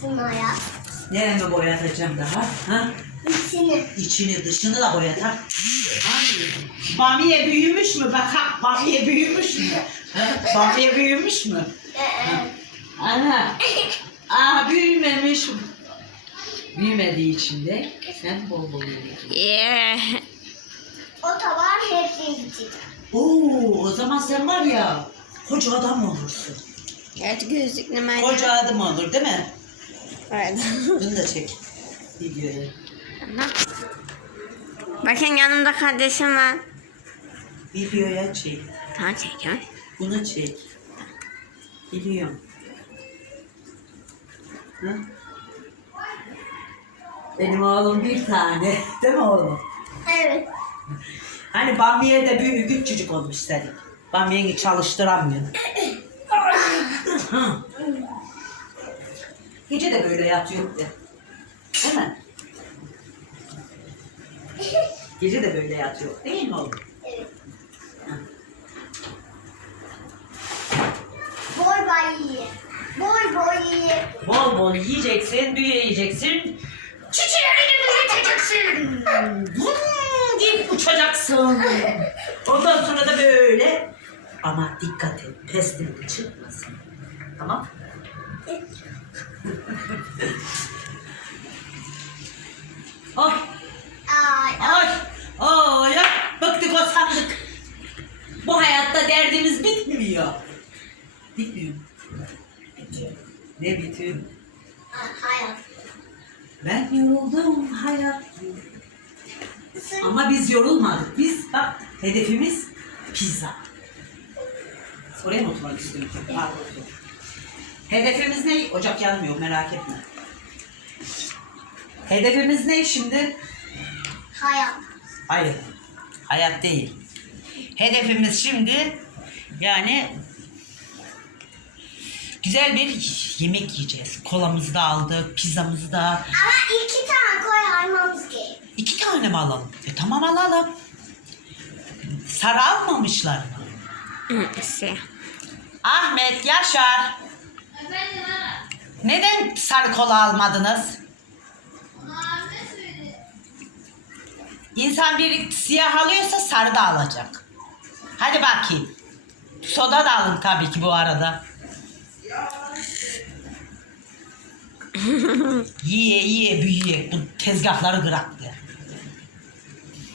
Sınaya. Neremi boyatacağım daha? Ha? İçini. İçini dışını da boyatak. Bamiye büyümüş mü? Bak ha, bamiye büyümüş mü? Ha? Bamiye büyümüş mü? Ee, Ana. Aa büyümemiş. Büyümediği için de sen bol bol yiyeceksin. Yeah. o tavan hepsini içeceğim. Oo, o zaman sen var ya koca adam olursun. Evet gözlüklü Meryem. Koca adam olur değil mi? Evet. Bunu da çek. Videoya. Bakın yanımda kardeşim var. Videoya çek. Tamam çekiyorum. Bunu çek. Biliyorum. Hı? Benim oğlum bir tane. Değil mi oğlum? Evet. Hani Bambiye de büyük küçücük olmuş senin. Bambiye'yi çalıştıramıyor. Gece de böyle yatıyor de. Değil mi? Gece de böyle yatıyor. Değil mi oğlum? Evet. Boy boy ye. Boy boy ye. Bol bol yiyeceksin, büyüyeceksin. Çiçeğini büyüteceksin. Vum deyip uçacaksın. Ondan sonra da böyle. Ama dikkat et, pestin çıkmasın. Tamam? Ay, Ay. ay. Bıktık o sandık. Bu hayatta derdimiz bitmiyor. Bitmiyor. Ne bitiyor? Hayat. Ben yoruldum hayat. Ama biz yorulmadık. Biz bak hedefimiz pizza. Oraya mı oturmak istiyorum? Pardon. Hedefimiz ne? Ocak yanmıyor merak etme. Hedefimiz ne şimdi? Hayat. Hayır. Hayat değil. Hedefimiz şimdi yani güzel bir yemek yiyeceğiz. Kolamızı da aldık, pizzamızı da. Ama iki tane koy almamız gerek. İki tane mi alalım? E tamam alalım. Sarı almamışlar mı? Ahmet, Yaşar. Neden sarı kola almadınız? İnsan bir siyah alıyorsa sarı da alacak. Hadi bakayım. Soda da alın tabii ki bu arada. yiye yiye büyüye bu tezgahları bıraktı.